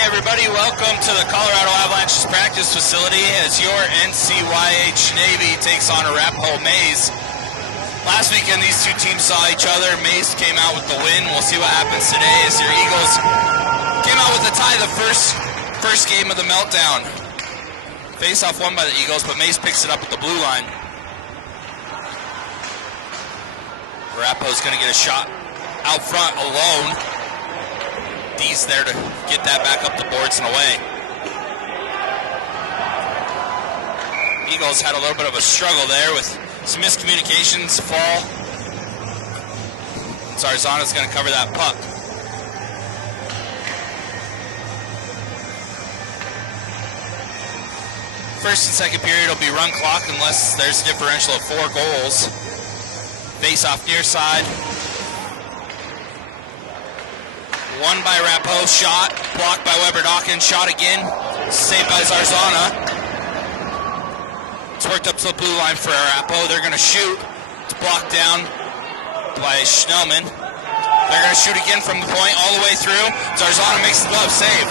everybody, welcome to the Colorado Avalanche's practice facility as your NCYH Navy takes on ARAPAHOE MAIZE. Last weekend these two teams saw each other. MAIZE came out with the win. We'll see what happens today as your Eagles came out with a tie the first game of the Meltdown. Face-off won by the Eagles, but MAIZE picks it up at the blue line. ARAPAHOE's going to get a shot out front alone. D's there to get that back up the boards and away. Eagles had a little bit of a struggle there with some miscommunications, fall. Zarzana's going to cover that puck. First and second period will be run clock unless there's a differential of 4 goals. Face off near side. Won by ARAPAHOE, shot, blocked by Weber-Dawkins, shot again, saved by Zarzana. It's worked up to the blue line for ARAPAHOE. They're going to shoot. It's blocked down by Schnellman. They're going to shoot again from the point all the way through. Zarzana makes the glove save.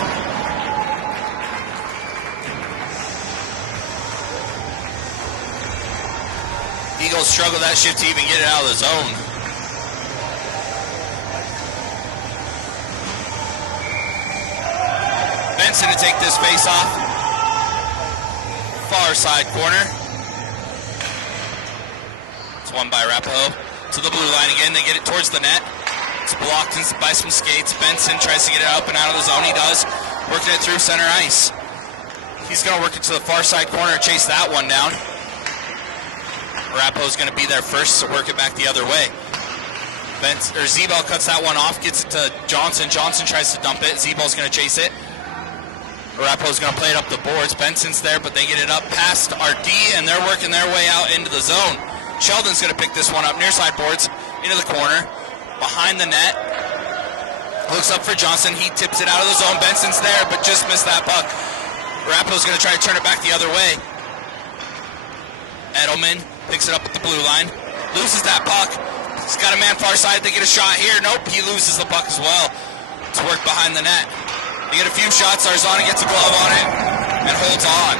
Eagles struggle that shift to even get it out of the zone. Benson to take this face off. Far side corner. It's won by ARAPAHOE. To the blue line again. They get it towards the net. It's blocked by some skates. Benson tries to get it up and out of the zone. He does. Working it through center ice. He's going to work it to the far side corner and chase that one down. ARAPAHOE's going to be there first to work it back the other way. Zebel cuts that one off, gets it to Johnson. Johnson tries to dump it. Zebel's going to chase it. ARAPAHOE's going to play it up the boards. Benson's there, but they get it up past RD, and they're working their way out into the zone. Sheldon's going to pick this one up near side boards, into the corner, behind the net. Looks up for Johnson. He tips it out of the zone. Benson's there, but just missed that puck. ARAPAHOE's going to try to turn it back the other way. Edelman picks it up at the blue line. Loses that puck. He's got a man far side. They get a shot here. Nope, he loses the puck as well. It's worked behind the net. They get a few shots. Zarzana gets a glove on it and holds on.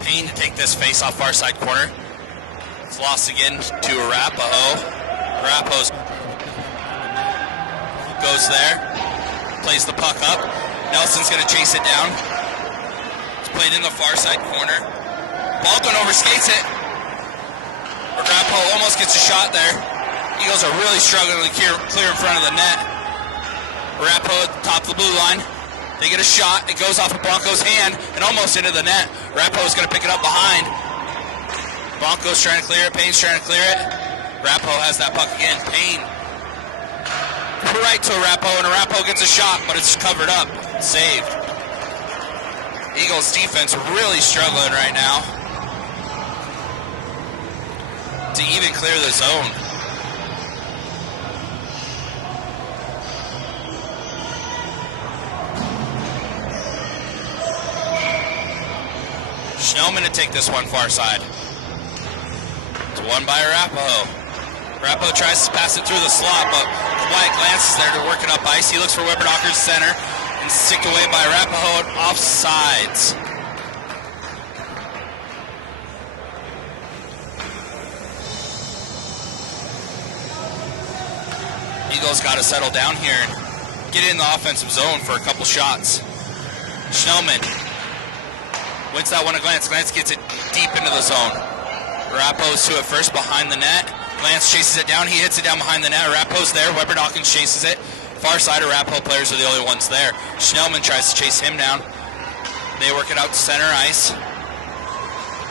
Payne to take this face off far side corner. It's lost again to ARAPAHOE. ARAPAHOE goes there, plays the puck up. Nelson's going to chase it down. It's played in the far side corner. Baldwin overskates it. ARAPAHOE almost gets a shot there. Eagles are really struggling to clear in front of the net. ARAPAHOE at the top of the blue line. They get a shot. It goes off of Bronco's hand and almost into the net. ARAPAHOE's going to pick it up behind. Bronco's trying to clear it. Payne's trying to clear it. ARAPAHOE has that puck again. Payne right to ARAPAHOE, and ARAPAHOE gets a shot, but it's covered up. Saved. Eagles defense really struggling right now to even clear the zone. Schnellman to take this one far side. It's won by ARAPAHOE. ARAPAHOE tries to pass it through the slot, but Wyatt glances there to work it up ice. He looks for Weber-Dawkins center and sticked away by ARAPAHOE offsides. Eagles got to settle down here and get in the offensive zone for a couple shots. Schnellman wins that one to Glantz. Glantz gets it deep into the zone. ARAPAHOE's to it first behind the net. Glantz chases it down. He hits it down behind the net. ARAPAHOE's there. Weber-Dawkins chases it. Far side, ARAPAHOE players are the only ones there. Schnellman tries to chase him down. They work it out to center ice.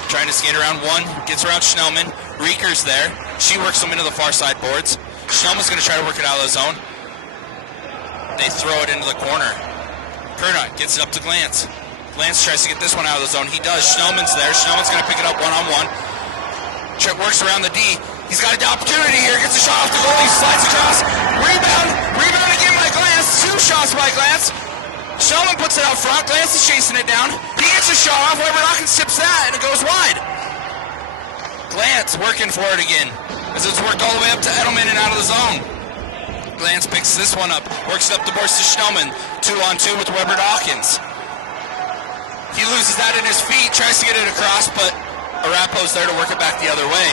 Trying to skate around one. Gets around Schnellman. Rieker's there. She works him into the far side boards. Schnellman's going to try to work it out of the zone. They throw it into the corner. Kernot gets it up to Glantz. Glantz tries to get this one out of the zone. He does. Schnellman's there. Schnellman's going to pick it up one-on-one. Works around the D. He's got an opportunity here. Gets a shot off the goalie. Slides across. Rebound again by Glantz. 2 shots by Glance. Schnellman puts it out front. Glance is chasing it down. He gets a shot off. Weber Dawkins tips that, and it goes wide. Glance working for it again, as it's worked all the way up to Edelman and out of the zone. Glance picks this one up, works it up the boards to Schnellman. 2-on-2 with Weber Dawkins. He loses that in his feet, tries to get it across, but Arapahoe's there to work it back the other way.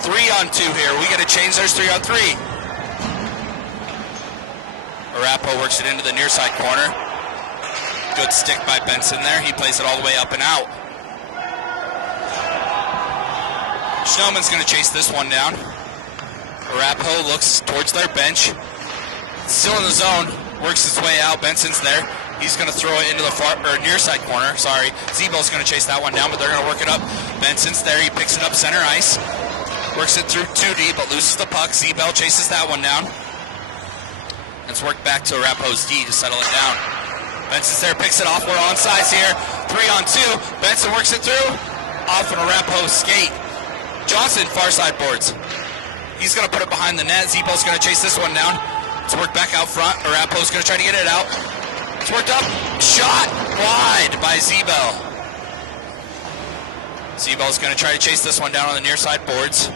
3-on-2 here. We got to change. There's 3-on-3. Arapahoe works it into the near side corner. Good stick by Benson there. He plays it all the way up and out. Schnellman's going to chase this one down. Arapahoe looks towards their bench. Still in the zone. Works its way out. Benson's there. He's going to throw it into the far or near side corner. Sorry. Zebel's going to chase that one down, but they're going to work it up. Benson's there. He picks it up center ice. Works it through 2D, but loses the puck. Zebel chases that one down. It's worked back to Arapahoe's D to settle it down. Benson's there. Picks it off. We're on sides here. 3-on-2. Benson works it through. Off an Arapahoe skate. Johnson, far side boards. He's going to put it behind the net. Zebel's going to chase this one down. It's worked back out front. Arapahoe's going to try to get it out. It's worked up. Shot wide by Zebel. Zebel's going to try to chase this one down on the near side boards.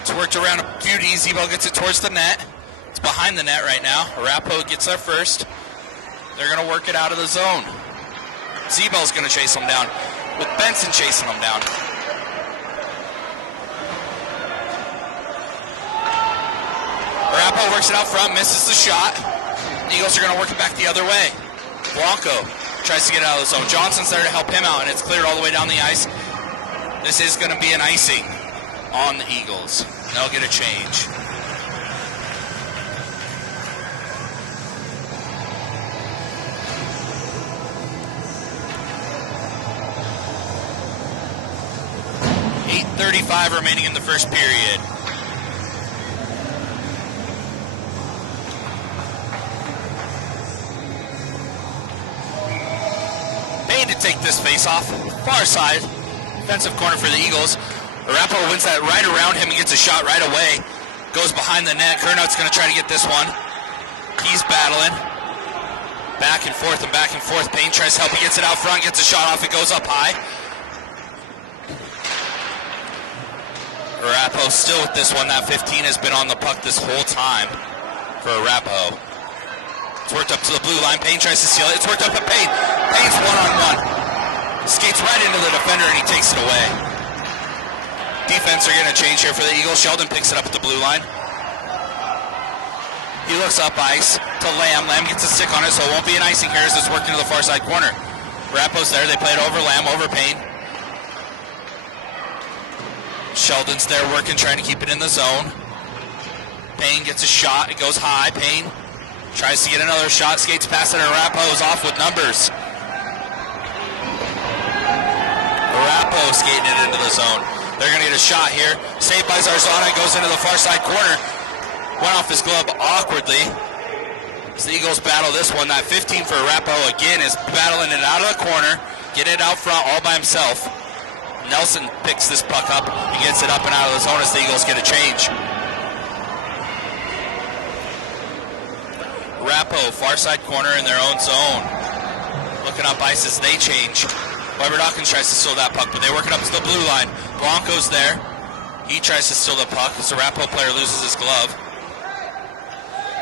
It's worked around a few Ds. Zebel gets it towards the net. It's behind the net right now. Arapahoe gets there first. They're going to work it out of the zone. Zebel's going to chase them down, with Benson chasing them down. Arapahoe works it out front, misses the shot. The Eagles are going to work it back the other way. Blanco tries to get out of the zone. Johnson's there to help him out, and it's cleared all the way down the ice. This is going to be an icing on the Eagles. They'll get a change. .35 remaining in the first period. Payne to take this face-off. Far side. Defensive corner for the Eagles. Arapahoe wins that right around him and gets a shot right away. Goes behind the net. Kernout's going to try to get this one. He's battling. Back and forth and back and forth. Payne tries to help. He gets it out front. Gets a shot off. It goes up high. Arapahoe still with this one. That 15 has been on the puck this whole time for Arapahoe. It's worked up to the blue line. Payne tries to steal it. It's worked up at Payne. Payne's one-on-one. Skates right into the defender and he takes it away. Defense are going to change here for the Eagles. Sheldon picks it up at the blue line. He looks up ice to Lamb. Lamb gets a stick on it, so it won't be an icing here as it's worked into the far side corner. Arapahoe's there. They play it over Lamb, over Payne. Sheldon's there working, trying to keep it in the zone. Payne gets a shot. It goes high. Payne tries to get another shot. Skates past it, and Arapahoe's off with numbers. Arapahoe skating it into the zone. They're going to get a shot here. Saved by Zarzana. Goes into the far side corner. Went off his glove awkwardly. As the Eagles battle this one. That 15 for Arapahoe again is battling it out of the corner. Getting it out front all by himself. Nelson picks this puck up and gets it up and out of the zone as the Eagles get a change. Arapahoe, far side corner in their own zone. Looking up ice as they change. Weber Dawkins tries to steal that puck, but they work it up to the blue line. Blanco's there. He tries to steal the puck as the Arapahoe player loses his glove.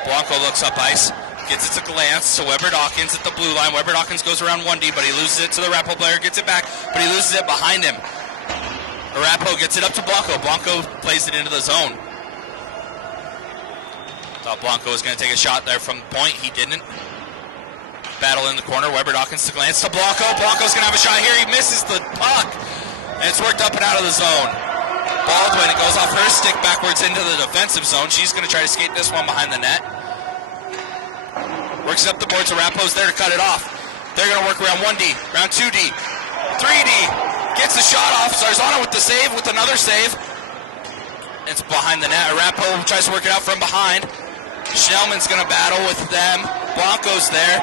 Blanco looks up ice. Gets it to Glance to Weber Dawkins at the blue line. Weber Dawkins goes around 1D, but he loses it to the Arapahoe player. Gets it back, but he loses it behind him. Arapahoe gets it up to Blanco. Blanco plays it into the zone. Thought Blanco was going to take a shot there from the point. He didn't. Battle in the corner. Weber Dawkins to Glance to Blanco. Blanco's going to have a shot here. He misses the puck, and it's worked up and out of the zone. Baldwin, it goes off her stick backwards into the defensive zone. She's going to try to skate this one behind the net. Works it up the boards. Arapahoe's there to cut it off. They're going to work around 1D, around 2D, 3D. Gets the shot off. Zarzana with the save, with another save. It's behind the net. Arapahoe tries to work it out from behind. Schnellman's going to battle with them. Blanco's there.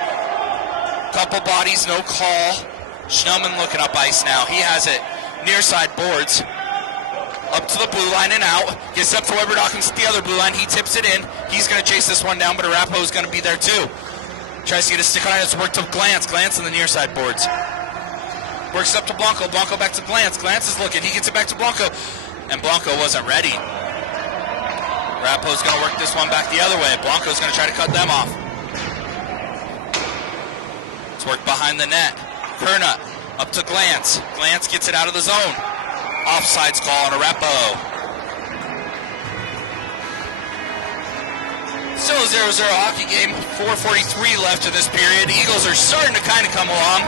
Couple bodies, no call. Schnellman looking up ice now. He has it near side boards. up to the blue line and out. Gets up to Weber Dawkins at the other blue line. He tips it in. He's going to chase this one down, but Arapahoe is going to be there too. Tries to get a stick on it. It's worked to Glance. Glance on the near side boards. Works up to Blanco. Blanco back to Glance. Glance is looking. He gets it back to Blanco. And Blanco wasn't ready. Arapahoe's going to work this one back the other way. Blanco's going to try to cut them off. It's worked behind the net. Kerna up to Glance. Glance gets it out of the zone. Offsides call on Arapahoe. Still a 0-0 hockey game. 4:43 left in this period. Eagles are starting to kind of come along.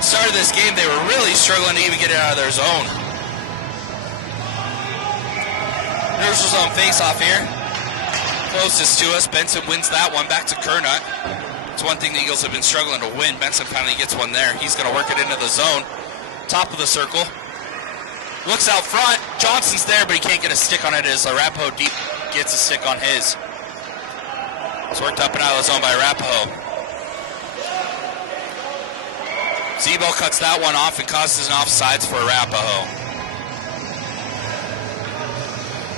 Start of this game, they were really struggling to even get it out of their zone. Neutral zone face-off here. Closest to us. Benson wins that one. Back to Kernut. It's one thing the Eagles have been struggling to win. Benson finally gets one there. He's going to work it into the zone. Top of the circle. Looks out front. Johnson's there, but he can't get a stick on it as Arapahoe deep gets a stick on his. It's worked up and out of the zone by Arapahoe. Zebo cuts that one off and causes an offsides for Arapahoe.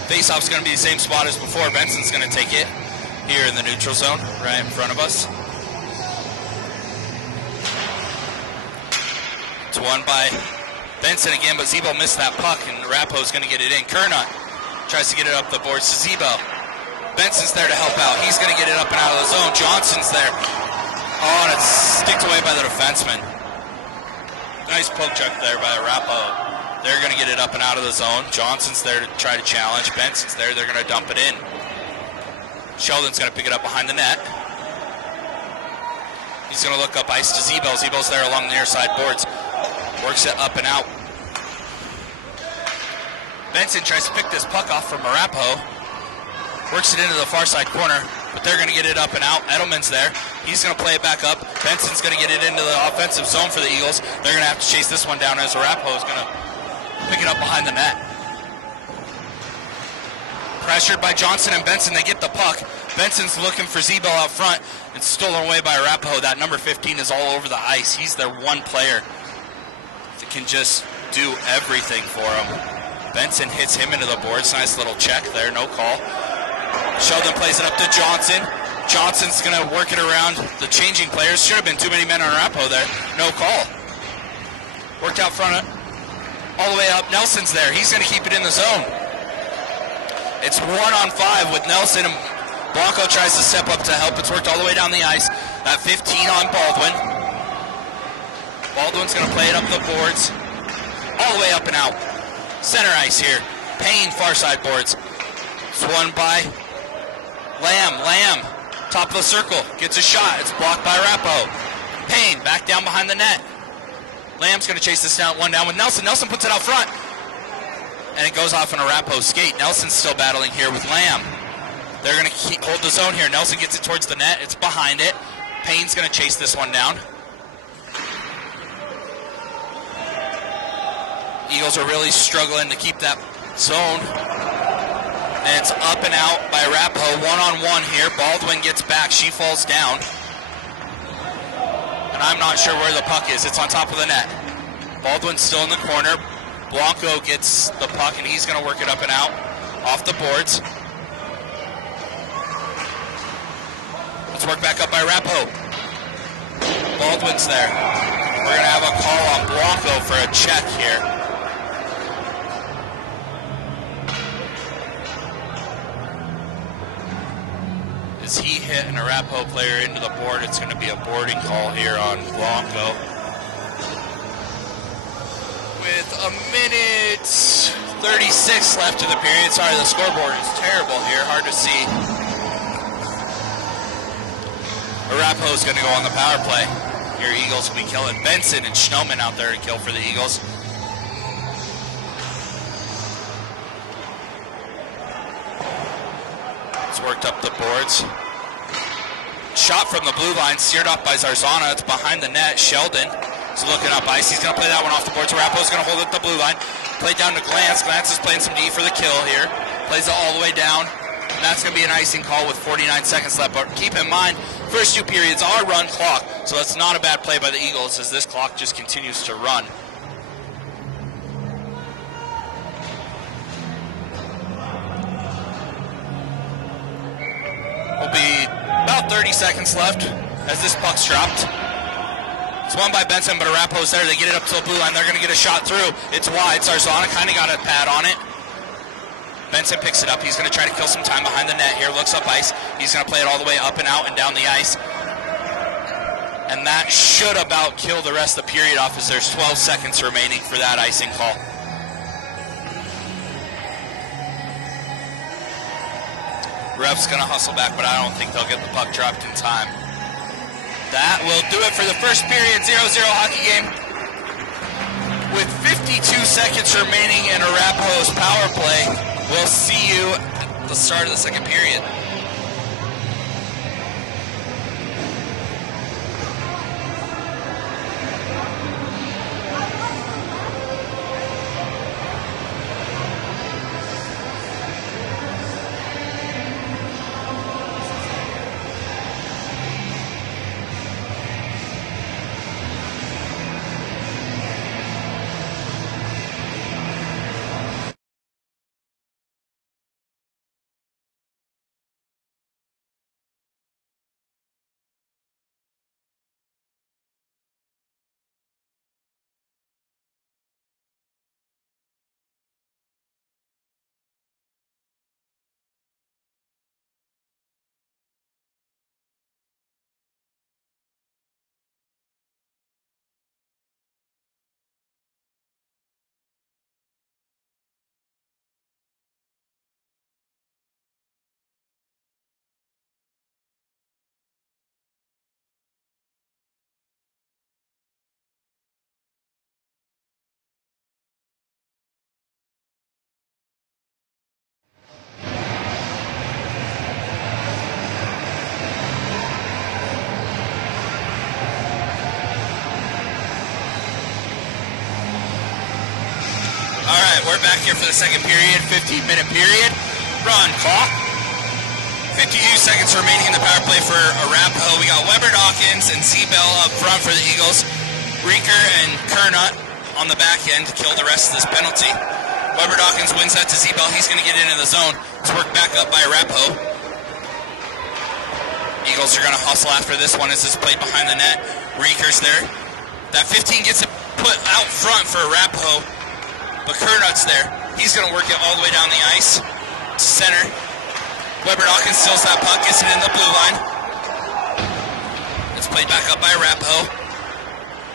Face-off's going to be the same spot as before. Benson's going to take it here in the neutral zone, right in front of us. It's won by Benson again, but Zebo missed that puck, and Arapahoe's going to get it in. Kernut tries to get it up the boards to Zebo. Benson's there to help out. He's going to get it up and out of the zone. Johnson's there. Oh, and it's sticked away by the defenseman. Nice poke check there by Arapahoe. They're going to get it up and out of the zone. Johnson's there to try to challenge. Benson's there. They're going to dump it in. Sheldon's going to pick it up behind the net. He's going to look up ice to Zebo. Zebo's there along the near side boards. Works it up and out. Benson tries to pick this puck off from Arapahoe. Works it into the far side corner, but they're going to get it up and out. Edelman's there. He's going to play it back up. Benson's going to get it into the offensive zone for the Eagles. They're going to have to chase this one down as Arapahoe's going to pick it up behind the net. Pressured by Johnson and Benson, they get the puck. Benson's looking for Zebo out front. It's stolen away by Arapahoe. That number 15 is all over the ice. He's their one player that can just do everything for him. Benson hits him into the boards. Nice little check there, no call. Sheldon plays it up to Johnson. Johnson's going to work it around the changing players. Should have been too many men on Arapahoe there. No call. Worked out front, all the way up. Nelson's there. He's going to keep it in the zone. It's 1-on-5 with Nelson, and Blanco tries to step up to help. It's worked all the way down the ice. That 15 on Baldwin. Baldwin's going to play it up the boards. All the way up and out. Center ice here. Payne, far side boards. It's won by Lamb. Lamb, top of the circle, gets a shot. It's blocked by Arapahoe. Payne, back down behind the net. Lamb's going to chase this one down with Nelson. Nelson puts it out front. And it goes off an Arapahoe skate. Nelson's still battling here with Lamb. They're going to hold the zone here. Nelson gets it towards the net. It's behind it. Payne's going to chase this one down. Eagles are really struggling to keep that zone. And it's up and out by Arapahoe. 1-on-1 here. Baldwin gets back. She falls down. And I'm not sure where the puck is. It's on top of the net. Baldwin's still in the corner. Blanco gets the puck, and he's going to work it up and out off the boards. Let's work back up by Arapahoe. Baldwin's there. We're going to have a call on Blanco for a check here. As he hit an Arapahoe player into the board, it's going to be a boarding call here on Blanco. With a minute 36 left in the period. Sorry, the scoreboard is terrible here. Hard to see. Arapahoe's going to go on the power play. Here, Eagles will be killing Benson and Schnellman out there to kill for the Eagles. It's worked up the boards. Shot from the blue line, steered off by Zarzana. It's behind the net. Sheldon is looking up ice. He's going to play that one off the boards. Arapahoe's going to hold it at the blue line. Play down to Glance. Glance is playing some D for the kill here. Plays it all the way down. And that's going to be an icing call with 49 seconds left. But keep in mind, first two periods are run clock. So that's not a bad play by the Eagles as this clock just continues to run. Will be about 30 seconds left as this puck's dropped. It's won by Benson, but Arapahoe's there. They get it up to the blue line. They're going to get a shot through. It's wide. Zarzana kind of got a pad on it. Benson picks it up. He's going to try to kill some time behind the net here. Looks up ice. He's going to play it all the way up and out and down the ice. And that should about kill the rest of the period off, as there's 12 seconds remaining for that icing call. Ref's going to hustle back, but I don't think they'll get the puck dropped in time. That will do it for the first period, 0-0 hockey game. With 52 seconds remaining in Arapahoe's power play, we'll see you at the start of the second period. We're back here for the second period, 15-minute period. Run clock. 52 seconds remaining in the power play for Arapahoe. We got Weber Dawkins and Zebel up front for the Eagles. Reeker and Kernut on the back end to kill the rest of this penalty. Weber Dawkins wins that to Zebel. He's going to get into the zone. It's worked back up by Arapahoe. Eagles are going to hustle after this one as it's played behind the net. Reeker's there. That 15 gets it put out front for Arapahoe. But Kernut's there. He's going to work it all the way down the ice to center. Weber Dawkins steals that puck, gets it in the blue line. It's played back up by Arapahoe.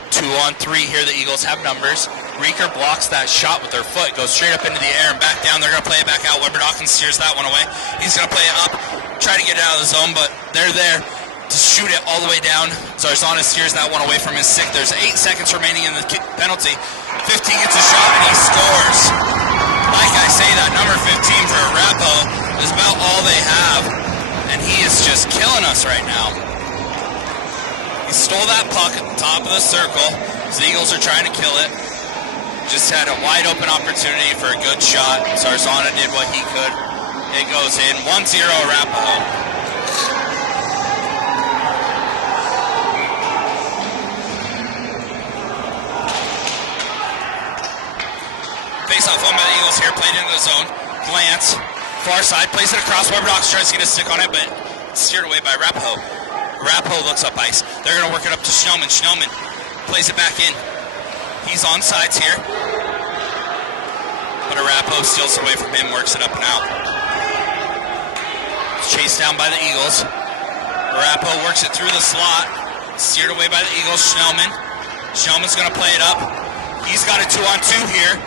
2-on-3 here. The Eagles have numbers. Reeker blocks that shot with their foot, goes straight up into the air and back down. They're going to play it back out. Weber Dawkins steers that one away. He's going to play it up, try to get it out of the zone, but they're there to shoot it all the way down. Zarzana steers that one away from his stick. There's 8 seconds remaining in the penalty. 15 gets a shot and he scores. Like I say, that number 15 for Arapahoe is about all they have, and he is just killing us right now. He stole that puck at the top of the circle. The Eagles are trying to kill it. Just had a wide open opportunity for a good shot. Zarzana did what he could. It goes in. 1-0 Arapahoe. Face-off won by the Eagles here, played into the zone. Glance, far side, plays it across. Weber Dawkins tries to get a stick on it, but steered away by Arapahoe. Arapahoe looks up ice. They're going to work it up to Schnellman. Schnellman plays it back in. He's on sides here. But Arapahoe steals away from him, works it up and out. It's chased down by the Eagles. Arapahoe works it through the slot. Steered away by the Eagles. Schnellman. Schnellman's going to play it up. He's got a 2-on-2 here.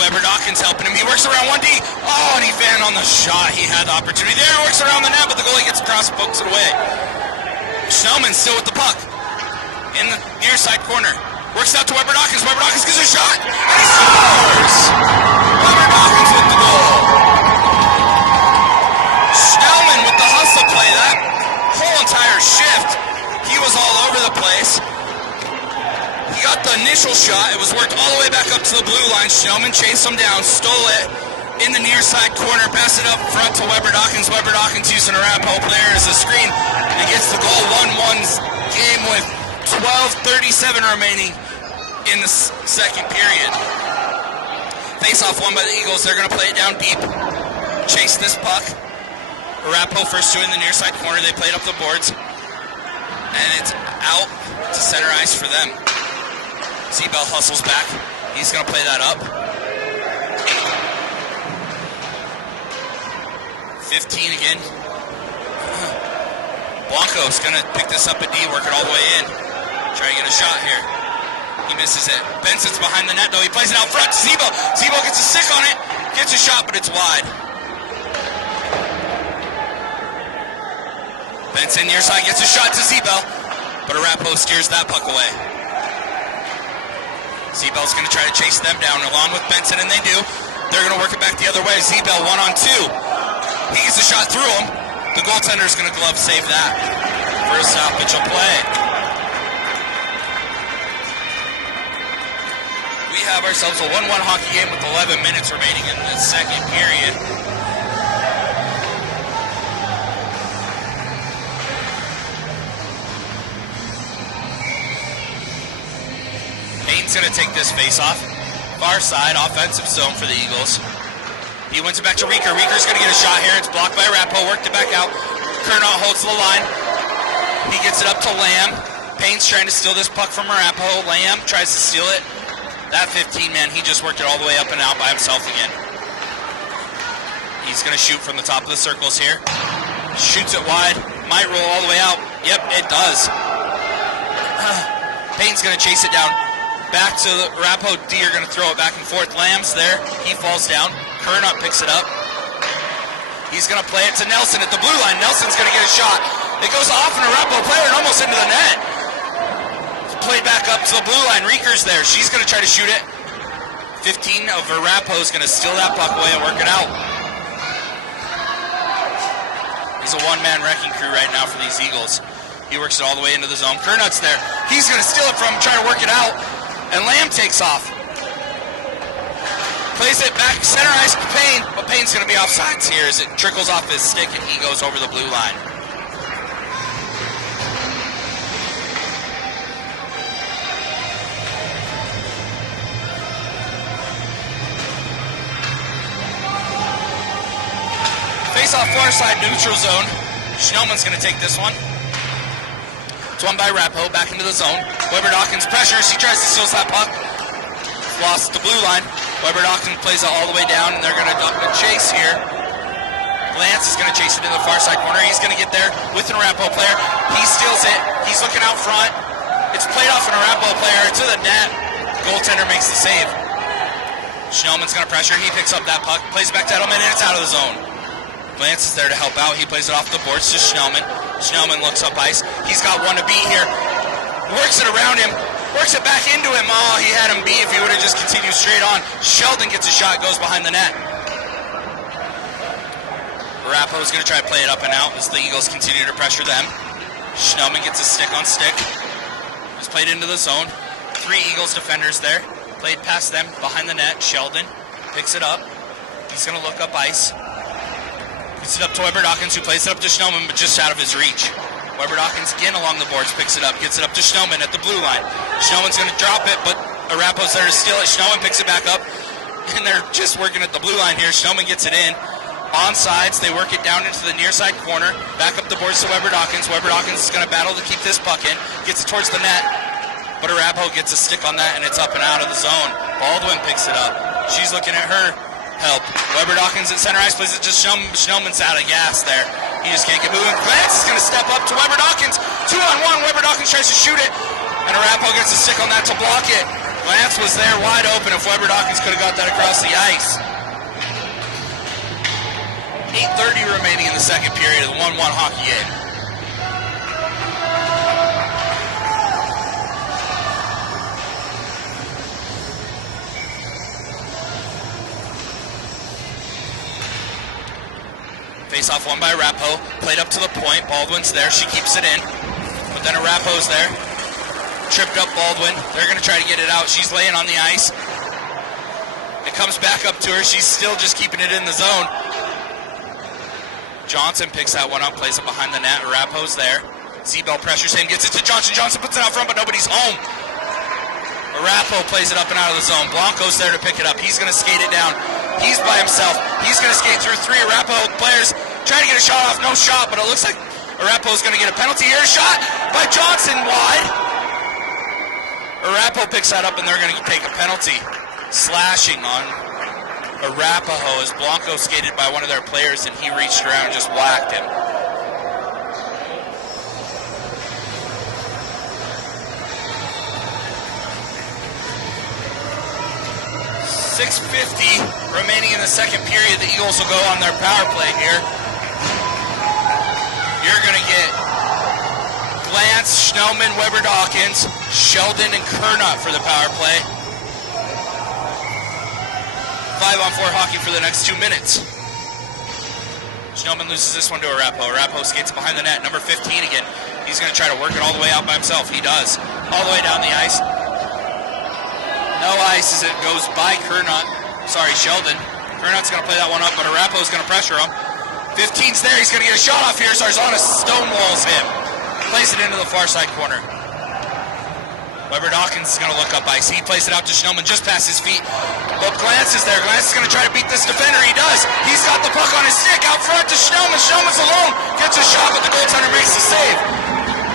Weber Dawkins helping him. He works around 1D. Oh, and he fanned on the shot. He had the opportunity there. Works around the net, but the goalie gets across and pokes it away. Schnellman still with the puck in the near side corner. Works out to Weber Dawkins. Weber Dawkins gets a shot, and he scores! Weber Dawkins with the goal. Schnellman with the hustle play. That whole entire shift, he was all over the place. He got the initial shot. It was worked all the way back up to the blue line. Schnellman chased him down, stole it in the near side corner, passed it up front to Weber Dawkins. Weber Dawkins using a Arapahoe player as a screen and gets the goal. 1-1 game with 12:37 remaining in the second period. Face-off won by the Eagles. They're going to play it down deep. Chase this puck. Arapahoe first two in the near side corner. They played up the boards. And it's out to center ice for them. Z-Bell hustles back. He's going to play that up. 15 again. Blanco's going to pick this up at D, work it all the way in. Try to get a shot here. He misses it. Benson's behind the net, though. He plays it out front to Z-Bell. Z-Bell gets a stick on it. Gets a shot, but it's wide. Benson near side gets a shot to Z-Bell, but Arapahoe steers that puck away. Z-Bell's going to try to chase them down along with Benson, and they do. They're going to work it back the other way. Z-Bell 1-on-2. He gets a shot through him. The goaltender is going to glove save that. First stoppage will play. We have ourselves a 1-1 hockey game with 11 minutes remaining in the second period. Payne's going to take this face-off. Far side, offensive zone for the Eagles. He wins it back to Rieker. Rieker's going to get a shot here. It's blocked by Arapahoe. Worked it back out. Kernaugh holds the line. He gets it up to Lamb. Payne's trying to steal this puck from Arapahoe. Lamb tries to steal it. That 15, man, he just worked it all the way up and out by himself again. He's going to shoot from the top of the circles here. Shoots it wide. Might roll all the way out. Yep, it does. Payne's going to chase it down. Back to the Arapahoe D are going to throw it back and forth. Lamb's there. He falls down. Kernaugh picks it up. He's going to play it to Nelson at the blue line. Nelson's going to get a shot. It goes off an Arapahoe player and almost into the net. Played back up to the blue line. Rieker's there. She's going to try to shoot it. 15 of Arapahoe is going to steal that puck away and work it out. He's a one-man wrecking crew right now for these Eagles. He works it all the way into the zone. Kernaugh's there. He's going to steal it from him, try to work it out. And Lamb takes off. Plays it back, center ice to Payne, but Payne's going to be offsides here as it trickles off his stick and he goes over the blue line. Face off far side, neutral zone. Schnellman's going to take this one. It's won by Arapahoe, back into the zone. Weber Dawkins pressures, he tries to steal that puck. Lost the blue line. Weber Dawkins plays it all the way down, and they're going to dump a chase here. Lance is going to chase it to the far side corner. He's going to get there with an Arapahoe player. He steals it. He's looking out front. It's played off an Arapahoe player to the net. Goaltender makes the save. Schnellman's going to pressure. He picks up that puck, plays it back to Edelman, and it's out of the zone. Lance is there to help out. He plays it off the boards to Schnellman. Schnellman looks up ice. He's got one to beat here. Works it around him. Works it back into him. Oh, he had him beat if he would have just continued straight on. Sheldon gets a shot, goes behind the net. Arapahoe's going to try to play it up and out as the Eagles continue to pressure them. Schnellman gets a stick on stick. Just played into the zone. 3 Eagles defenders there. Played past them behind the net. Sheldon picks it up. He's going to look up ice. Gets it up to Weber Dawkins, who plays it up to Schnellman, but just out of his reach. Weber Dawkins again along the boards, picks it up, gets it up to Schnellman at the blue line. Schnellman's going to drop it, but Arapahoe's there to steal it. Schnellman picks it back up, and they're just working at the blue line here. Schnellman gets it in. On sides, they work it down into the near side corner. Back up the boards to Weber Dawkins. Weber Dawkins is going to battle to keep this puck in. Gets it towards the net, but Arapahoe gets a stick on that, and it's up and out of the zone. Baldwin picks it up. She's looking at her help. Weber Dawkins at center ice, plays it to Schnellman's out of gas there. He just can't get moving. Glantz is going to step up to Weber Dawkins. 2-on-1. Weber Dawkins tries to shoot it, and Arapahoe gets a stick on that to block it. Glantz was there wide open if Weber Dawkins could have got that across the ice. 8:30 remaining in the second period of the 1-1 hockey game. Face-off won by Arapahoe. Played up to the point. Baldwin's there. She keeps it in. But then Arapahoe's there. Tripped up Baldwin. They're going to try to get it out. She's laying on the ice. It comes back up to her. She's still just keeping it in the zone. Johnson picks that one up. Plays it behind the net. Arapahoe's there. Z-Bell pressures him. Gets it to Johnson. Johnson puts it out front, but nobody's home. Arapahoe plays it up and out of the zone. Blanco's there to pick it up. He's going to skate it down. He's by himself. He's going to skate through 3 Arapahoe players. Trying to get a shot off, no shot, but it looks like Arapahoe's going to get a penalty here. Shot by Johnson, wide. Arapahoe picks that up, and they're going to take a penalty. Slashing on Arapahoe as Blanco skated by one of their players, and he reached around and just whacked him. 6:50 remaining in the second period. The Eagles will go on their power play here. You're going to get Glantz, Schnellman, Weber-Dawkins, Sheldon, and Kernot for the power play. 5-on-4 hockey for the next 2 minutes. Schnellman loses this one to Arapahoe. Arapahoe skates behind the net. Number 15 again. He's going to try to work it all the way out by himself. He does. All the way down the ice. No ice as it goes by Sheldon. Kernot's going to play that one up, but Arapahoe's going to pressure him. 15's there. He's going to get a shot off here. Zarzana stonewalls him. Plays it into the far side corner. Weber-Dawkins is going to look up ice. He plays it out to Schnellman just past his feet. But Glantz is there. Glantz is going to try to beat this defender. He does. He's got the puck on his stick out front to Schnellman. Schnellman's alone. Gets a shot, but the goaltender makes the save.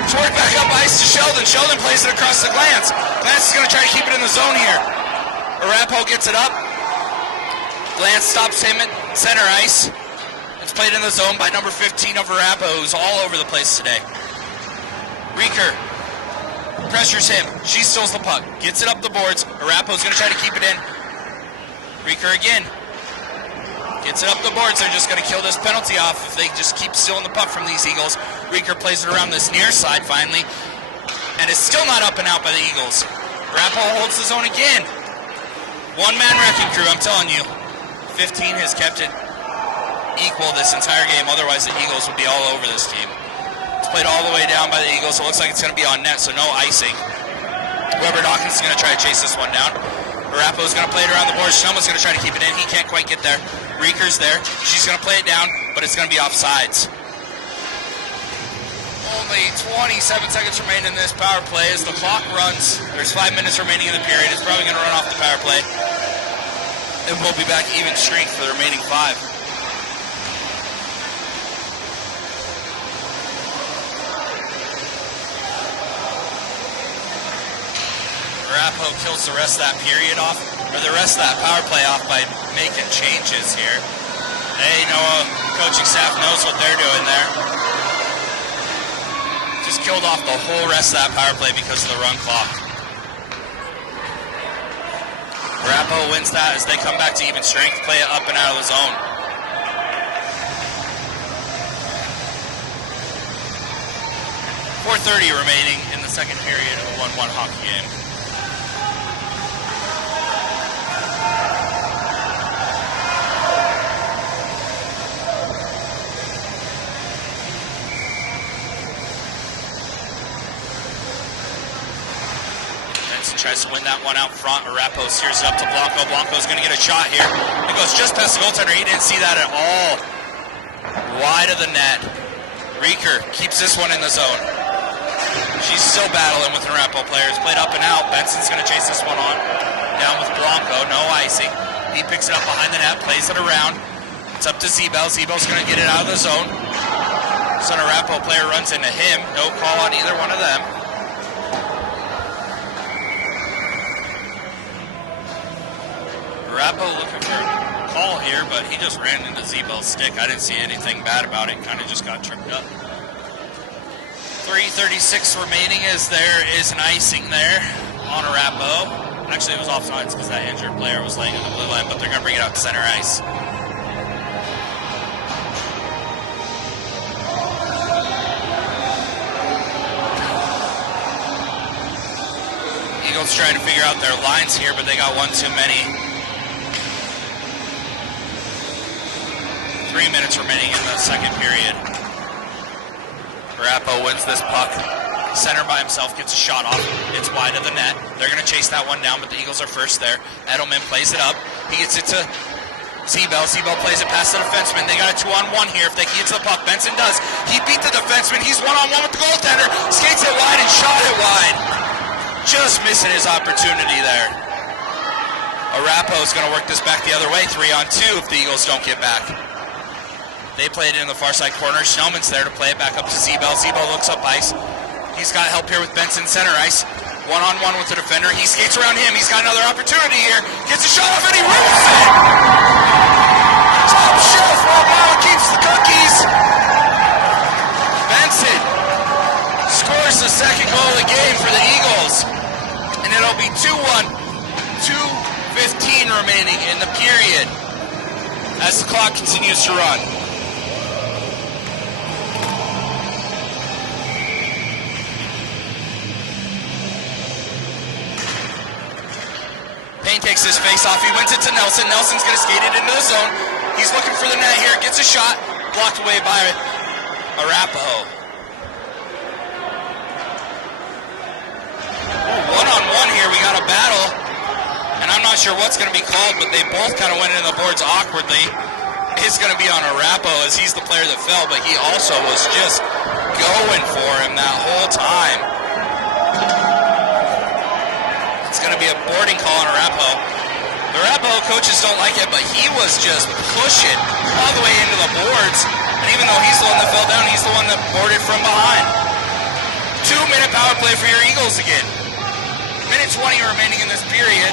It's worked back up ice to Sheldon. Sheldon plays it across to Glantz. Glantz is going to try to keep it in the zone here. Arapahoe gets it up. Glantz stops him at center ice. It's played in the zone by number 15 of Arapahoe, who's all over the place today. Rieker pressures him. She steals the puck. Gets it up the boards. Arapahoe's going to try to keep it in. Rieker again. Gets it up the boards. They're just going to kill this penalty off if they just keep stealing the puck from these Eagles. Rieker plays it around this near side finally. And it's still not up and out by the Eagles. Arapahoe holds the zone again. One-man wrecking crew, I'm telling you. 15 has kept it equal this entire game. Otherwise, the Eagles would be all over this team. It's played all the way down by the Eagles. It looks like it's going to be on net, so no icing. Weber-Dawkins is going to try to chase this one down. Arapahoe's going to play it around the board. Schnellman's going to try to keep it in. He can't quite get there. Rieker's there. She's going to play it down, but it's going to be offsides. Only 27 seconds remain in this power play as the clock runs. There's 5 minutes remaining in the period. It's probably going to run off the power play. And we'll be back even strength for the remaining 5. Arapahoe kills the rest of that period off, or the rest of that power play off by making changes here. They know, coaching staff knows what they're doing there. Just killed off the whole rest of that power play because of the run clock. Arapahoe wins that as they come back to even strength, play it up and out of the zone. .430 remaining in the second period of a 1-1 hockey game. Tries to win that one out front. Arapahoe steers it up to Blanco. Blanco's going to get a shot here. It goes just past the goaltender. He didn't see that at all. Wide of the net. Rieker keeps this one in the zone. She's still battling with the Arapahoe players. Played up and out. Benson's going to chase this one on. Down with Blanco. No icing. He picks it up behind the net. Plays it around. It's up to Zebel. Zebel's going to get it out of the zone. So an Arapahoe player runs into him. No call on either one of them. Arapahoe looking for a call here, but he just ran into Zebel's stick. I didn't see anything bad about it. Kind of just got tripped up. 3:36 remaining as there is an icing there on Arapahoe. Actually, it was offsides because that injured player was laying on the blue line, but they're going to bring it out to center ice. Eagles trying to figure out their lines here, but they got one too many. 3 minutes remaining in the second period. Arapahoe wins this puck. Center by himself gets a shot off. It's wide of the net. They're going to chase that one down, but the Eagles are first there. Edelman plays it up. He gets it to Zebel. Zebel plays it past the defenseman. They got a 2-on-1 here if they can get to the puck. Benson does. He beat the defenseman. He's 1-on-1 with the goaltender. Skates it wide and shot it wide. Just missing his opportunity there. Arapahoe's going to work this back the other way. 3-on-2 if the Eagles don't get back. They play it in the far side corner. Schnellman's there to play it back up to Zebel. Zebel looks up ice. He's got help here with Benson center ice. One-on-one with the defender. He skates around him. He's got another opportunity here. Gets a shot off and he rips it! Top shelf while Bauer keeps the cookies. Benson scores the second goal of the game for the Eagles. And it'll be 2-1. 2:15 remaining in the period as the clock continues to run. Payne takes his face off. He wins it to Nelson. Nelson's going to skate it into the zone. He's looking for the net here. Gets a shot. Blocked away by Arapahoe. One-on-one here. We got a battle. And I'm not sure what's going to be called, but they both kind of went into the boards awkwardly. It's going to be on Arapahoe as he's the player that fell, but he also was just going for him that whole time. It's going to be a boarding call on Arapahoe. The Arapahoe coaches don't like it, but he was just pushing all the way into the boards. And even though he's the one that fell down, he's the one that boarded from behind. 2-minute power play for your Eagles again. Minute 20 remaining in this period.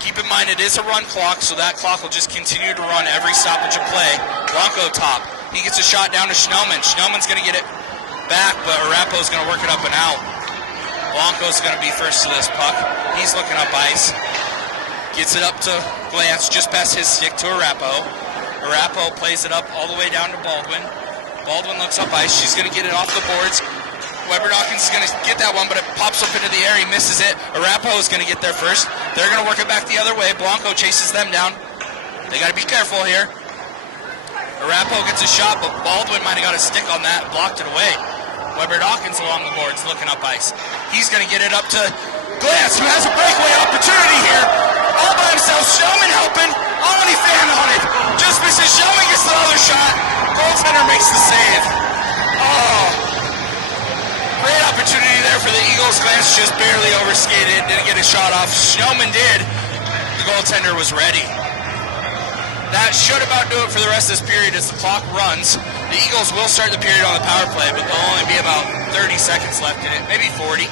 Keep in mind it is a run clock, so that clock will just continue to run every stoppage of play. Blanco top. He gets a shot down to Schnellman. Schnellman's going to get it back, but Arapahoe's going to work it up and out. Blanco's going to be first to this puck. He's looking up ice. Gets it up to Glance, just past his stick to Arapahoe. Arapahoe plays it up all the way down to Baldwin. Baldwin looks up ice. She's going to get it off the boards. Weber Dawkins is going to get that one, but it pops up into the air. He misses it. Arapahoe is going to get there first. They're going to work it back the other way. Blanco chases them down. They got to be careful here. Arapahoe gets a shot, but Baldwin might have got a stick on that and blocked it away. Weber Dawkins along the boards looking up ice. He's going to get it up to Glass, who has a breakaway opportunity here. All by himself. Shellman helping. Only fan on it. Just misses. Shellman gets the other shot. Goaltender makes the save. Oh. Great opportunity there for the Eagles. Glance just barely overskated. Didn't get a shot off. Schnellman did. The goaltender was ready. That should about do it for the rest of this period as the clock runs. The Eagles will start the period on the power play, but there'll only be about 30 seconds left in it, maybe 40.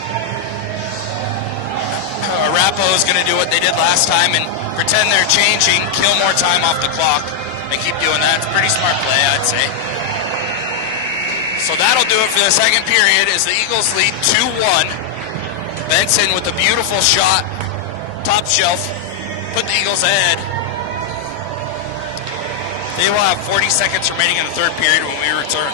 Arapahoe is going to do what they did last time and pretend they're changing, kill more time off the clock, and keep doing that. It's a pretty smart play, I'd say. So that'll do it for the second period as the Eagles lead 2-1. Benson with a beautiful shot, top shelf, put the Eagles ahead. They will have 40 seconds remaining in the third period when we return.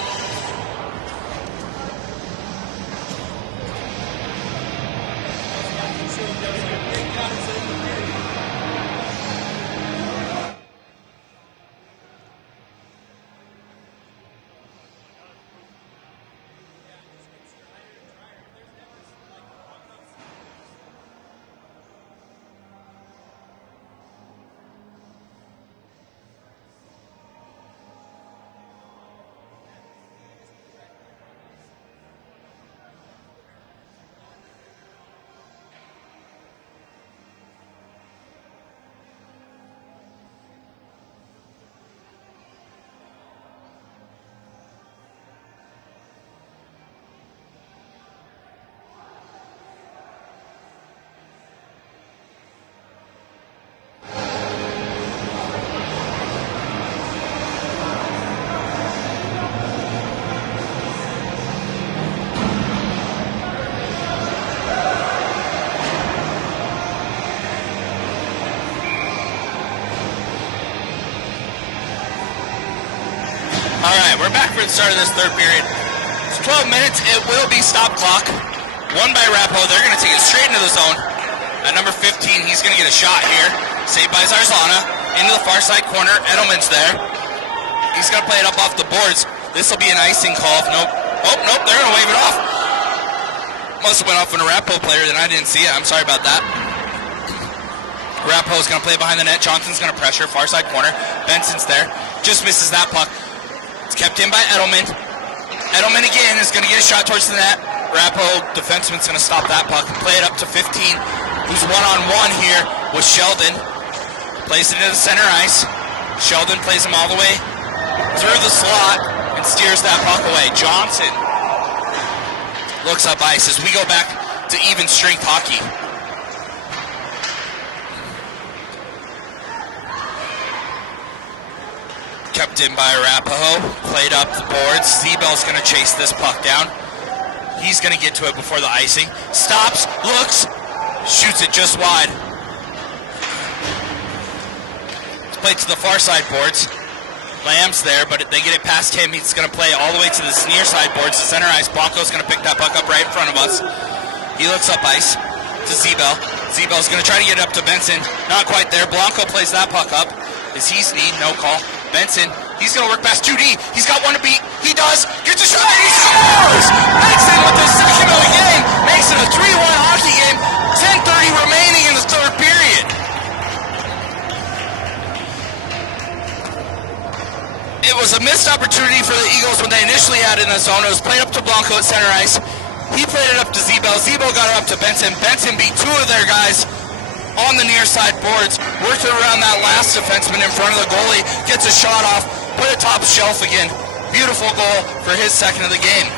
We're back for the start of this third period. It's 12 minutes. It will be stop clock. Won by Arapahoe. They're going to take it straight into the zone. At number 15, he's going to get a shot here. Saved by Zarzana. Into the far side corner. Edelman's there. He's going to play it up off the boards. This will be an icing call. Nope. Oh, nope. They're going to wave it off. Must have went off an Arapahoe player, then I didn't see it. I'm sorry about that. Arapahoe's going to play behind the net. Johnson's going to pressure. Far side corner. Benson's there. Just misses that puck. It's kept in by Edelman. Edelman again is going to get a shot towards the net. Arapahoe defenseman's going to stop that puck and play it up to 15. Who's one-on-one here with Sheldon. Plays it into the center ice. Sheldon plays him all the way through the slot and steers that puck away. Johnson looks up ice as we go back to even strength hockey. Kept in by Arapahoe, played up the boards. Zebel's going to chase this puck down. He's going to get to it before the icing. Stops, looks, shoots it just wide. It's played to the far side boards. Lamb's there, but they get it past him. He's going to play all the way to the near side boards, the center ice. Blanco's going to pick that puck up right in front of us. He looks up ice to Zebel. Zebel's going to try to get it up to Benson. Not quite there. Blanco plays that puck up. Is he sneed? No call. Benson, he's going to work past 2D. He's got one to beat. He does. Gets a shot and he scores! Benson with the second of the game. Makes it a 3-1 hockey game. 10:30 remaining in the third period. It was a missed opportunity for the Eagles when they initially had it in the zone. It was played up to Blanco at center ice. He played it up to Zebel. Zebel got it up to Benson. Benson beat two of their guys on the near side boards, worked it around that last defenseman in front of the goalie, gets a shot off, put it top shelf again. Beautiful goal for his second of the game.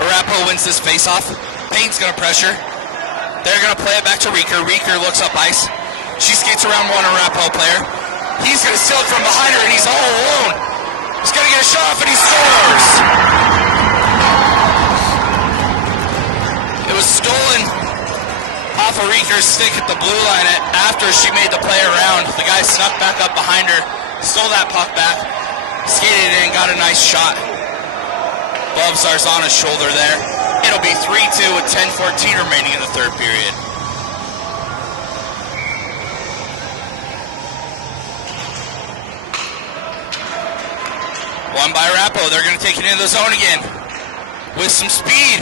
Arapahoe wins this faceoff. Payne's going to pressure. They're going to play it back to Reeker. Reeker looks up ice. She skates around one Arapahoe player. He's going to steal it from behind her, and he's all alone. He's going to get a shot off, and he scores. It was stolen off of Reeker's stick at the blue line after she made the play around. The guy snuck back up behind her, stole that puck back, skated in, got a nice shot. Above Zarzana's shoulder there. It'll be 3-2 with 10:14 remaining in the third period. One by Arapahoe. They're going to take it into the zone again with some speed.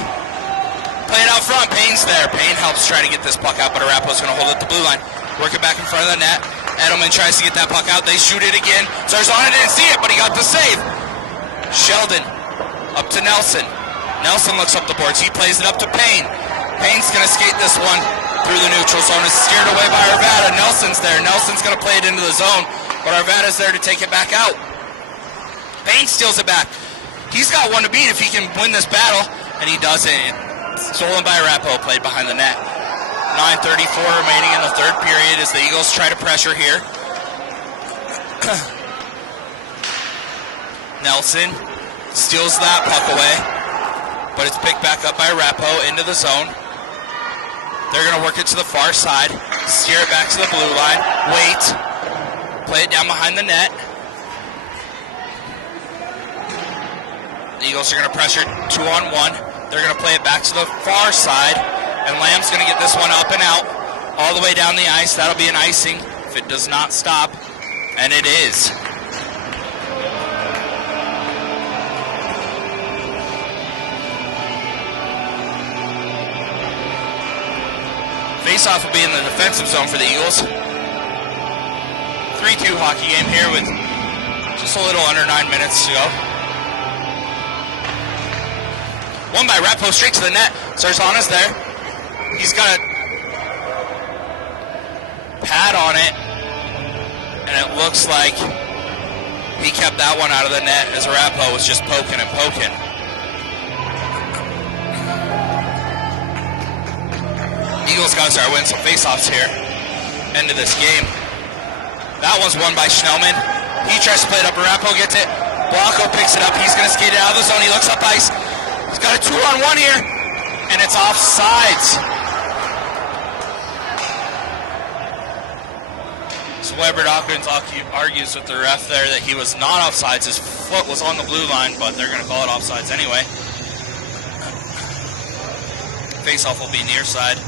Play it out front. Payne's there. Payne helps try to get this puck out, but Arapahoe's going to hold it at the blue line. Work it back in front of the net. Edelman tries to get that puck out. They shoot it again. Zarzana didn't see it, but he got the save. Sheldon up to Nelson. Nelson looks up the boards. He plays it up to Payne. Payne's going to skate this one through the neutral zone. It's steered away by Arvada. Nelson's there. Nelson's going to play it into the zone, but Arvada's there to take it back out. Payne steals it back. He's got one to beat if he can win this battle, and he doesn't. Stolen by Arapahoe, played behind the net. 9:34 remaining in the third period as the Eagles try to pressure here. Nelson steals that puck away, but it's picked back up by Arapahoe into the zone. They're going to work it to the far side, steer it back to the blue line, wait, play it down behind the net. The Eagles are going to pressure 2-on-1. They're going to play it back to the far side, and Lamb's going to get this one up and out all the way down the ice. That'll be an icing if it does not stop, and it is. Face-off will be in the defensive zone for the Eagles. 3-2 hockey game here with just a little under 9 minutes to go. One by Arapahoe straight to the net. Zarzana's there. He's got a pad on it, and it looks like he kept that one out of the net as Arapahoe was just poking and poking. Eagles got to start winning some faceoffs here. End of this game. That one's won by Schnellman. He tries to play it up. Arapahoe gets it. Blanco picks it up. He's going to skate it out of the zone. He looks up ice. He's got a 2-on-1 here, and it's offsides. So Weber Dawkins argues with the ref there that he was not offsides. His foot was on the blue line, but they're going to call it offsides anyway. Faceoff will be near side.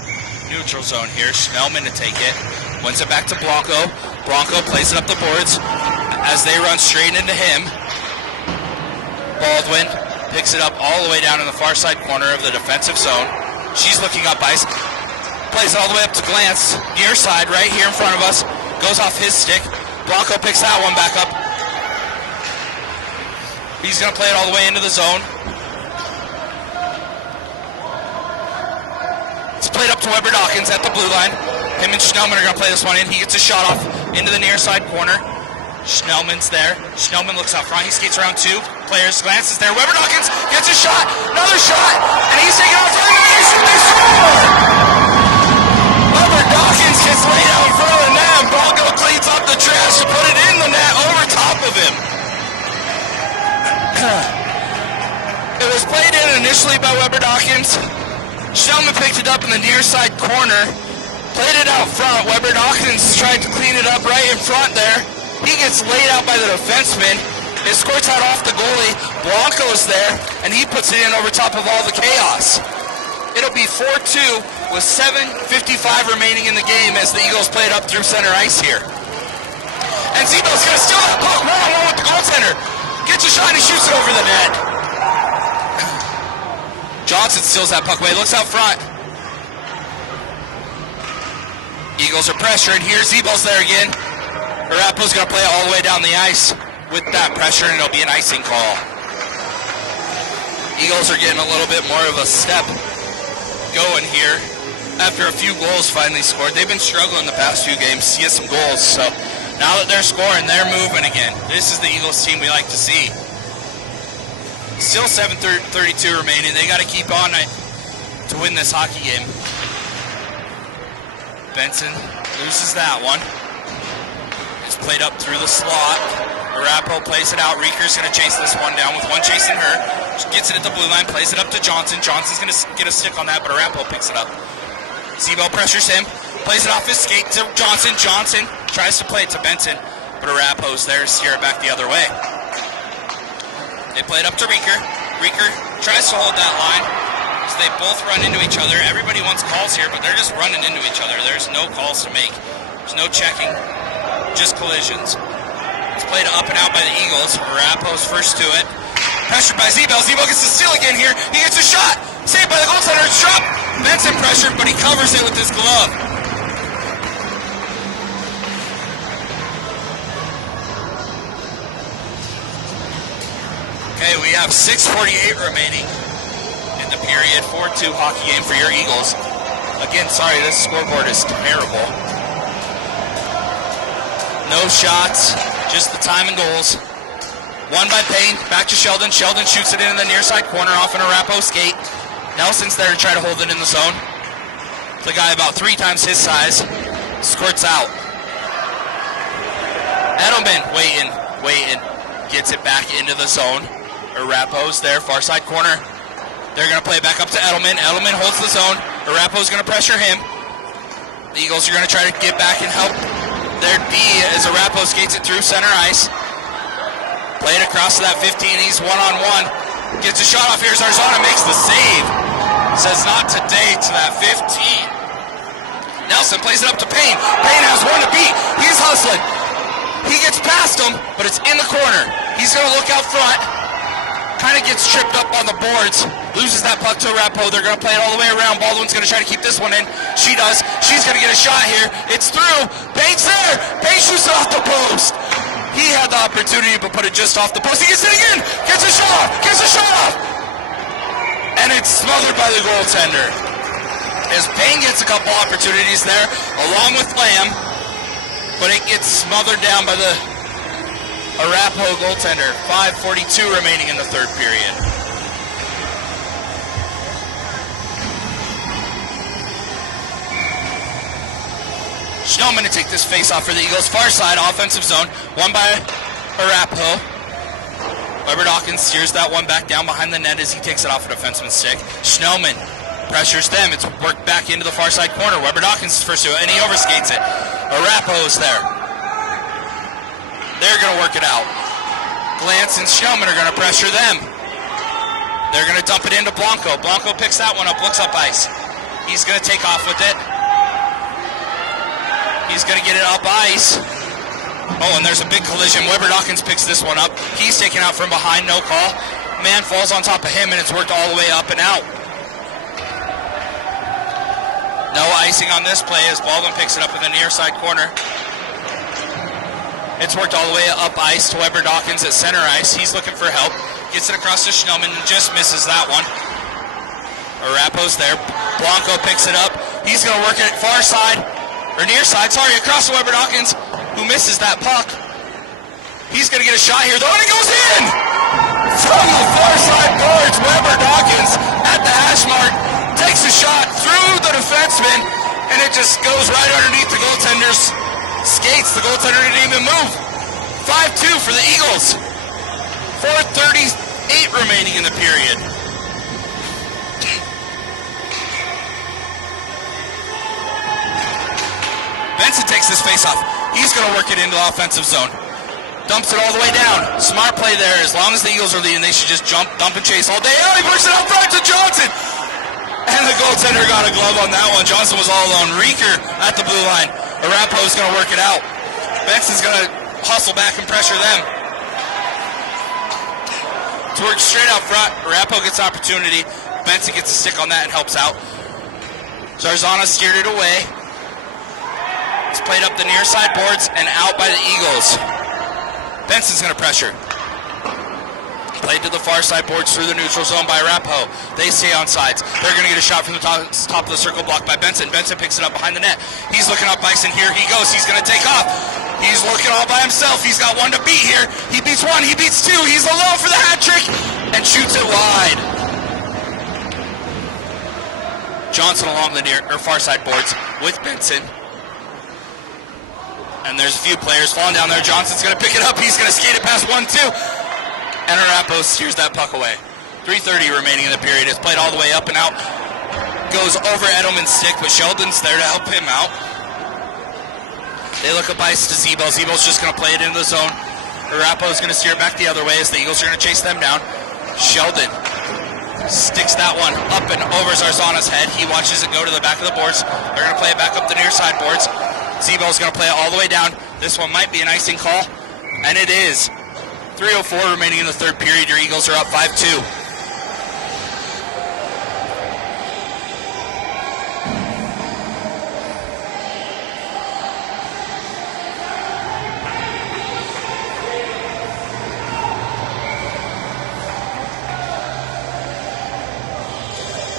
Neutral zone here. Schnellman to take it. Wins it back to Blanco. Blanco plays it up the boards as they run straight into him. Baldwin picks it up all the way down in the far side corner of the defensive zone. She's looking up ice. Plays it all the way up to Glance. Near side right here in front of us. Goes off his stick. Blanco picks that one back up. He's going to play it all the way into the zone. It's played up to Weber Dawkins at the blue line. Him and Schnellman are going to play this one in. He gets a shot off into the near side corner. Schnellman's there. Schnellman looks out front. He skates around 2 players. Glances there. Weber Dawkins gets a shot. Another shot. And he's taking out front. They score! Weber Dawkins gets laid out in front of the net. And Bronco cleans up the trash to put it in the net over top of him. It was played in initially by Weber Dawkins. Schnellman picked it up in the near side corner. Played it out front. Weber Dawkins tried to clean it up right in front there. He gets laid out by the defenseman. It squirts out off the goalie. Blanco's there, and he puts it in over top of all the chaos. It'll be 4-2 with 7:55 remaining in the game as the Eagles play it up through center ice here. And Zebo's going to steal that puck one-on-one with the goaltender. Gets a shot and he shoots it over the net. Johnson steals that puck away. Looks out front. Eagles are pressuring here. Zebo's there again. Arapahoe's going to play it all the way down the ice with that pressure, and it'll be an icing call. Eagles are getting a little bit more of a step going here after a few goals finally scored. They've been struggling the past few games to get some goals, so now that they're scoring, they're moving again. This is the Eagles team we like to see. Still 7:32 remaining. They got to keep on to win this hockey game. Benson loses that one. It's played up through the slot. Arapahoe plays it out. Rieker's going to chase this one down with one chasing her. She gets it at the blue line, plays it up to Johnson. Johnson's going to get a stick on that, but Arapahoe picks it up. Zebo pressures him, plays it off his skate to Johnson. Johnson tries to play it to Benson, but Arapahoe's there to steer it back the other way. They play it up to Rieker. Rieker tries to hold that line. So they both run into each other. Everybody wants calls here, but they're just running into each other. There's no calls to make. There's no checking. Just collisions. It's played up and out by the Eagles. Arapahoe's first to it. Pressured by Zebo. Zebo gets the steal again here. He gets a shot. Saved by the goaltender. It's dropped. Benson pressured, but he covers it with his glove. Okay, we have 6:48 remaining in the period. 4-2 hockey game for your Eagles. Again, sorry, this scoreboard is terrible. No shots, just the time and goals. Won by Payne, back to Sheldon. Sheldon shoots it in the near side corner off an Arapahoe skate. Nelson's there to try to hold it in the zone. The guy about 3 times his size squirts out. Edelman waiting, gets it back into the zone. Arapahoe's there, far side corner. They're going to play back up to Edelman. Edelman holds the zone. Arapahoe's going to pressure him. The Eagles are going to try to get back and help their D as Arapahoe skates it through center ice. Played across to that 15. He's one-on-one. Gets a shot off here. Zarzana makes the save. Says not today to that 15. Nelson plays it up to Payne. Payne has one to beat. He's hustling. He gets past him, but it's in the corner. He's going to look out front. Kind of gets tripped up on the boards. Loses that puck to Arapahoe. They're going to play it all the way around. Baldwin's going to try to keep this one in. She does. She's going to get a shot here. It's through. Payne's there. Payne shoots it off the post. He had the opportunity but put it just off the post. He gets it again. Gets a shot off. Gets a shot off. And it's smothered by the goaltender. As Payne gets a couple opportunities there, along with Lamb, but it gets smothered down by the Arapahoe goaltender. 5:42 remaining in the third period. Schnellman to take this face-off for the Eagles. Far side, offensive zone. Won by Arapahoe. Weber Dawkins steers that one back down behind the net as he takes it off a defenseman's stick. Schnellman pressures them. It's worked back into the far side corner. Weber Dawkins is first to it, and he overskates it. Arapahoe's there. They're going to work it out. Glantz and Schnellman are going to pressure them. They're going to dump it into Blanco. Blanco picks that one up, looks up ice. He's going to take off with it. He's going to get it up ice. Oh, and there's a big collision. Weber Dawkins picks this one up. He's taken out from behind, no call. Man falls on top of him, and it's worked all the way up and out. No icing on this play as Baldwin picks it up in the near side corner. It's worked all the way up ice to Weber Dawkins at center ice. He's looking for help. Gets it across to Schnellman and just misses that one. Arapahoe's there. Blanco picks it up. He's going to work it far side, or near side, sorry, across to Weber Dawkins. who misses that puck. He's going to get a shot here, though, and it goes in! From the far side boards, Weber Dawkins at the hash mark takes a shot through the defenseman, and it just goes right underneath the goaltender's skates. The goaltender didn't even move. 5-2 for the Eagles. 4:38 remaining in the period. Benson takes this face-off. He's going to work it into the offensive zone. Dumps it all the way down. Smart play there. As long as the Eagles are leading, they should just jump, dump, and chase all day. Oh, he pushes it out front to Johnson. And the goaltender got a glove on that one. Johnson was all alone. Reeker at the blue line. Arapahoe's going to work it out. Benson's going to hustle back and pressure them. To work straight out front. Arapahoe gets opportunity. Benson gets a stick on that and helps out. Zarzana steered it away. It's played up the near side boards and out by the Eagles. Benson's going to pressure. Played to the far side boards through the neutral zone by Arapahoe. They stay on sides. They're going to get a shot from the top of the circle, blocked by Benson. Benson picks it up behind the net. He's looking up ice, and here he goes. He's going to take off. He's looking all by himself. He's got one to beat here. He beats one. He beats two. He's alone for the hat trick and shoots it wide. Johnson along the near or far side boards with Benson. And there's a few players falling down there. Johnson's going to pick it up. He's going to skate it past 1-2. And Arapahoe steers that puck away. 3:30 remaining in the period. It's played all the way up and out. Goes over Edelman's stick, but Sheldon's there to help him out. They look up ice to Zebo. Zebo's just going to play it into the zone. Arapahoe's going to steer it back the other way as the Eagles are going to chase them down. Sheldon sticks that one up and over Zarzana's head. He watches it go to the back of the boards. They're going to play it back up the near side boards. Zebo's going to play it all the way down. This one might be an icing call, and it is. 3:04 remaining in the third period. Your Eagles are up 5-2.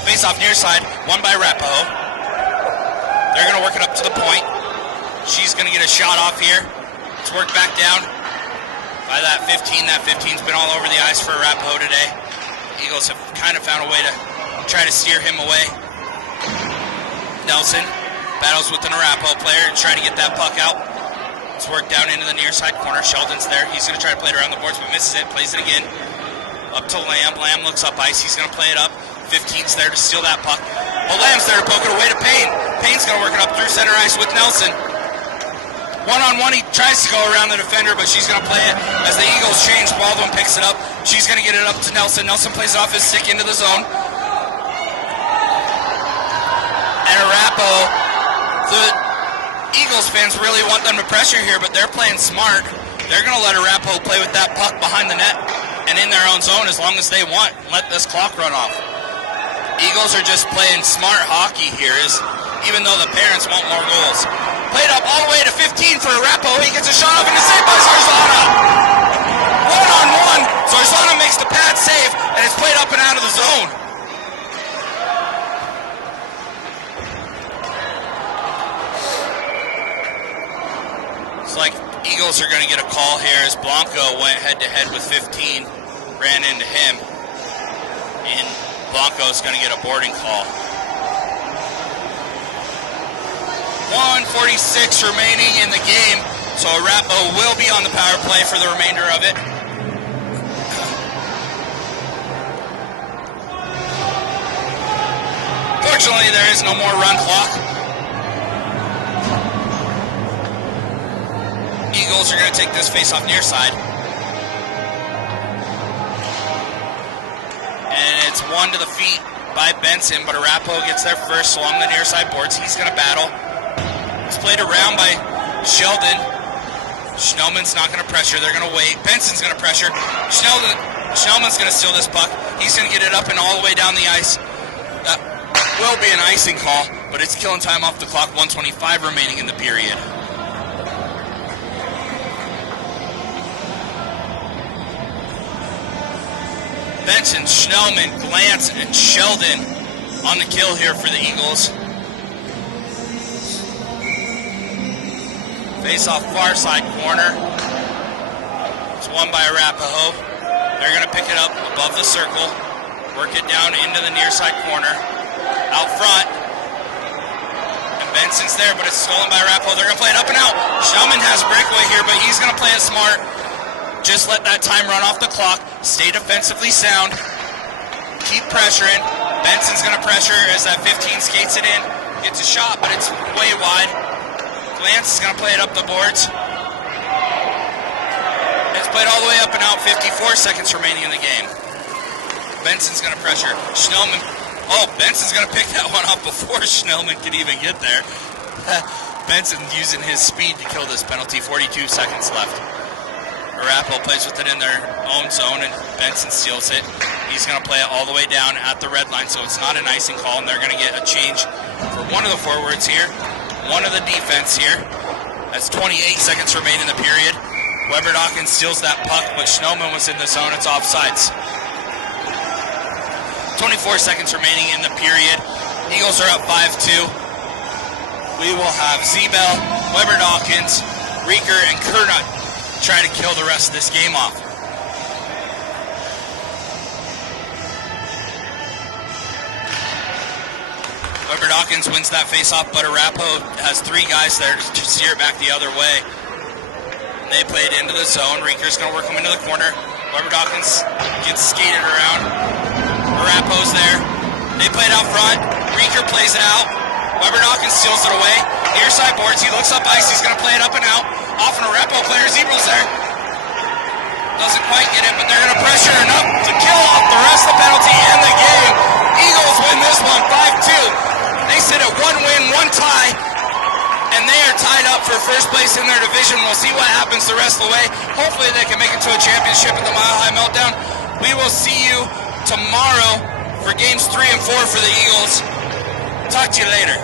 Face off near side, won by Arapahoe. They're going to work it up to the point. She's going to get a shot off here. It's worked back down by that 15. That 15's been all over the ice for Arapahoe today. Eagles have kind of found a way to try to steer him away. Nelson battles with an Arapahoe player to try to get that puck out. It's worked down into the near side corner. Sheldon's there. He's going to try to play it around the boards, but misses it. Plays it again. Up to Lamb. Lamb looks up ice. He's going to play it up. 15's there to steal that puck. Well, Lamb's there to poke it away to Payne. Payne's going to work it up through center ice with Nelson. One-on-one, he tries to go around the defender, but she's going to play it as the Eagles change. Baldwin picks it up. She's going to get it up to Nelson. Nelson plays it off his stick into the zone. And Arapahoe, the Eagles fans really want them to pressure here, but they're playing smart. They're going to let Arapahoe play with that puck behind the net and in their own zone as long as they want. Let this clock run off. Eagles are just playing smart hockey here, even though the parents want more goals. Played up all the way to 15 for Arapahoe. He gets a shot off into save by Zarzana. One-on-one. Zarzana makes the pad save, and it's played up and out of the zone. It's like Eagles are going to get a call here as Blanco went head-to-head with 15, ran into him, and Blanco's going to get a boarding call. 1:46 remaining in the game, so Arapahoe will be on the power play for the remainder of it. Fortunately, there is no more run clock. Eagles are going to take this face-off near side. And it's one to the feet by Benson, but Arapahoe gets there first along the near side boards. He's going to battle. It's played around by Sheldon. Schnellman's not going to pressure. They're going to wait. Benson's going to pressure. Schnellman's going to steal this puck. He's going to get it up and all the way down the ice. That will be an icing call, but it's killing time off the clock. 1:25 remaining in the period. Benson, Schnellman, Glantz, and Sheldon on the kill here for the Eagles. Face off far side corner. It's won by Arapahoe. They're going to pick it up above the circle. Work it down into the near side corner. Out front. And Benson's there, but it's stolen by Arapahoe. They're going to play it up and out. Schnellman has a breakaway here, but he's going to play it smart. Just let that time run off the clock. Stay defensively sound. Keep pressuring. Benson's going to pressure as that 15 skates it in. Gets a shot, but it's way wide. Glance is going to play it up the boards. It's played all the way up and out. 54 seconds remaining in the game. Benson's going to pressure. Schnellman. Oh, Benson's going to pick that one up before Schnellman could even get there. Benson using his speed to kill this penalty. 42 seconds left. Arapahoe plays with it in their own zone, and Benson steals it. He's going to play it all the way down at the red line, so it's not an icing call, and they're going to get a change for one of the forwards here, one of the defense here. That's 28 seconds remaining in the period. Weber Dawkins steals that puck, but Schnellman was in the zone. It's offsides. 24 seconds remaining in the period. Eagles are up 5-2. We will have Zebel, Weber Dawkins, Rieker, and Kernut try to kill the rest of this game off. Weber Dawkins wins that face-off, but Arapahoe has three guys there to steer it back the other way. They play it into the zone. Rieker's going to work him into the corner. Weber Dawkins gets skated around. Arapahoe's there. They play it out front. Rieker plays it out. Weber Dawkins steals it away. Near side boards. He looks up ice. He's going to play it up and out. Off an Arapahoe player. Zebral's there. Doesn't quite get it, but they're going to pressure enough to kill off the rest of the penalty and the game. Eagles win this one 5-2. They sit at one win, one tie, and they are tied up for first place in their division. We'll see what happens the rest of the way. Hopefully they can make it to a championship at the Mile High Meltdown. We will see you tomorrow for games 3 and 4 for the Eagles. Talk to you later.